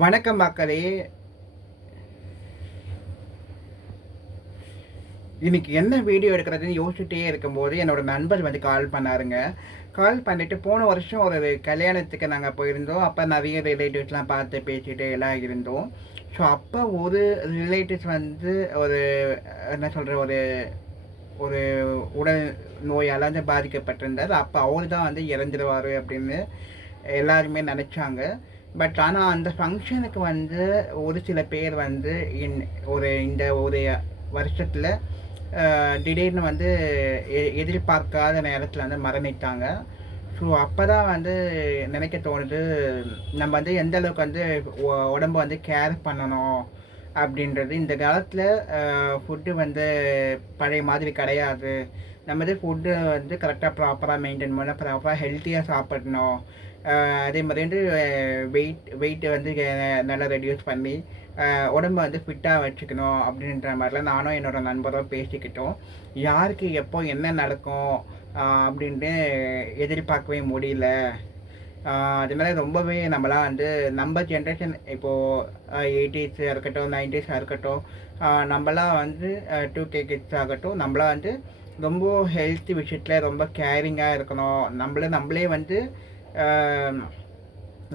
வணக்கம் மக்களே. இன்னைக்கு என்ன வீடியோ எடுக்கிறதுன்னு யோசிச்சுட்டே இருக்கும்போது என்னோட நண்பர் வந்து கால் பண்ணாருங்க. கால் பண்ணிட்டு போன வருஷம் ஒரு கல்யாணத்துக்கு நாங்கள் போயிருந்தோம். அப்போ நிறைய ரிலேட்டிவ்ஸ்லாம் பார்த்து பேசிட்டு எல்லாம் இருந்தோம். ஸோ அப்போ ஒரு ரிலேட்டிவ்ஸ் வந்து ஒரு என்ன சொல்கிற ஒரு ஒரு உடல் நோயால் வந்து பாதிக்கப்பட்டிருந்தார். அப்போ அவர் தான் வந்து இறந்துடுவார் அப்படின்னு எல்லாருமே நினச்சாங்க. பட் ஆனால் அந்த ஃபங்க்ஷனுக்கு வந்து ஒரு சில பேர் வந்து இந்த ஒரு வருஷத்தில் திடீர்னு வந்து எதிர்பார்க்காத நேரத்தில் வந்து மரணித்தாங்க. ஸோ அப்போ தான் வந்து நினைக்க தோணுது, நம்ம வந்து எந்த அளவுக்கு வந்து உடம்பு வந்து கேர் பண்ணணும் அப்படின்றது. இந்த காலத்தில் ஃபுட்டு வந்து பழைய மாதிரி கிடையாது. நம்ம வந்து ஃபுட்டு வந்து கரெக்டாக ப்ராப்பராக மெயின்டைன் பண்ண, ப்ராப்பராக ஹெல்த்தியாக சாப்பிடணும். அதே மாதிரி வந்து வெயிட்டை வந்து நல்லா ரெடியூஸ் பண்ணி உடம்ப வந்து ஃபிட்டாக வச்சுக்கணும் அப்படின்ற மாதிரிலாம் நானும் என்னோடய நண்பரும் பேசிக்கிட்டோம். யாருக்கு எப்போ என்ன நடக்கும் அப்படின்ட்டு எதிர்பார்க்கவே முடியல. அதனால ரொம்பவே நம்மளாம் வந்து நம்ம ஜென்ரேஷன் இப்போது 80s இருக்கட்டும், 90s இருக்கட்டும், நம்மளாம் வந்து 2K கிட்ஸ் ஆகட்டும், நம்மளாம் வந்து ரொம்ப ஹெல்த் விஷயத்தில் ரொம்ப கேரிங்காக இருக்கணும். நம்மளே வந்து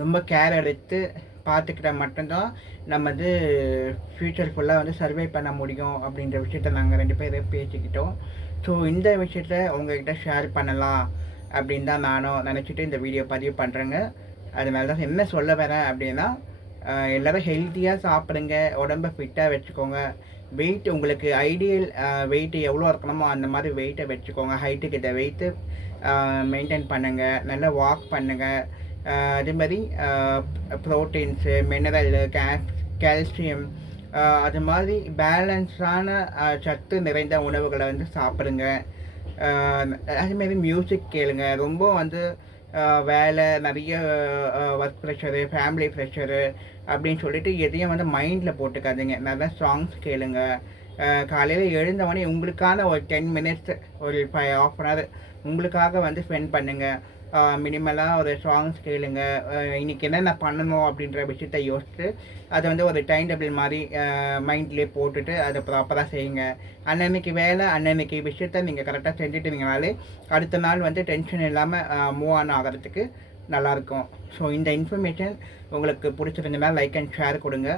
ரொம்ப கேர் எடுத்து பார்த்துக்கிட்டா மட்டும்தான் நம்ம வந்து ஃப்யூச்சர் ஃபுல்லாக வந்து சர்வை பண்ண முடியும் அப்படின்ற விஷயத்த நாங்கள் 2 பேரும் பேசிக்கிட்டோம். ஸோ இந்த விஷயத்த உங்கள்கிட்ட ஷேர் பண்ணலாம் அப்படின்னு தான் நானும் நினச்சிட்டு இந்த வீடியோ பதிவு பண்ணுறேங்க. அதனால தான் என்ன சொல்ல வரேன் அப்படின்னா, எல்லோரும் ஹெல்த்தியாக சாப்பிடுங்க, உடம்பை ஃபிட்டாக வச்சுக்கோங்க. வெயிட் உங்களுக்கு ஐடியல் வெயிட் எவ்வளோ இருக்கணுமோ அந்த மாதிரி வெயிட்டை வச்சுக்கோங்க. ஹைட்டுக்கு இந்த வெயிட்டு மெயின்டைன் பண்ணுங்கள். நல்லா வாக் பண்ணுங்கள். அதே மாதிரி ப்ரோட்டீன்ஸு, மினரலு, கால்சியம், அது மாதிரி பேலன்ஸான சத்து நிறைந்த உணவுகளை வந்து சாப்பிடுங்க. அதேமாரி மியூசிக் கேளுங்க. ரொம்ப வந்து வேலை நிறைய ஒர்க் ப்ரெஷரு, ஃபேமிலி ப்ரெஷரு அப்படின்னு சொல்லிட்டு எதையும் வந்து மைண்டில் போட்டுக்காதீங்க. நல்லா சாங்ஸ் கேளுங்க. காலையில் எழுந்தவொடனே உங்களுக்கான ஒரு 10 மினிட்ஸ், ஒரு 1/2 உங்களுக்காக வந்து ஸ்பெண்ட் பண்ணுங்கள். மினிமலாக ஒரு சாங்ஸ் கேளுங்க. இன்றைக்கி என்னென்ன பண்ணணும் அப்படின்ற விஷயத்த யோசிச்சு அதை வந்து ஒரு டைம் டேபிள் மாதிரி மைண்ட்லேயே போட்டுட்டு அதை ப்ராப்பராக செய்யுங்க. அன்னன்னைக்கு வேலை, அன்னன்னைக்கு விஷயத்த நீங்கள் கரெக்டாக செஞ்சுட்டீங்கனாலே அடுத்த நாள் வந்து டென்ஷன் இல்லாமல் மூவ் ஆன் ஆகிறதுக்கு நல்லாயிருக்கும். ஸோ இந்த இன்ஃபர்மேஷன் உங்களுக்கு பிடிச்சிருந்ததுன்னா லைக் அண்ட் ஷேர் கொடுங்க.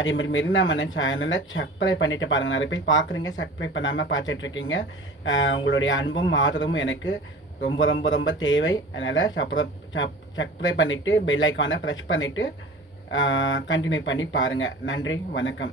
அதே மாதிரி மெரினா மன்னன் சேனலை சப்ஸ்கிரைப் பண்ணிவிட்டு பாருங்கள். நிறைய பேர் பார்க்குறீங்க, சப்ஸ்கிரைப் பண்ணாமல் பார்த்துட்ருக்கீங்க. உங்களுடைய அன்பும் ஆதரவும் எனக்கு ரொம்ப ரொம்ப ரொம்ப தேவை. அதனால் சப்ஸ்கிரைப் பண்ணிவிட்டு பெல் ஐக்கானை ப்ரெஸ் பண்ணிவிட்டு கண்டினியூ பண்ணி பாருங்கள். நன்றி, வணக்கம்.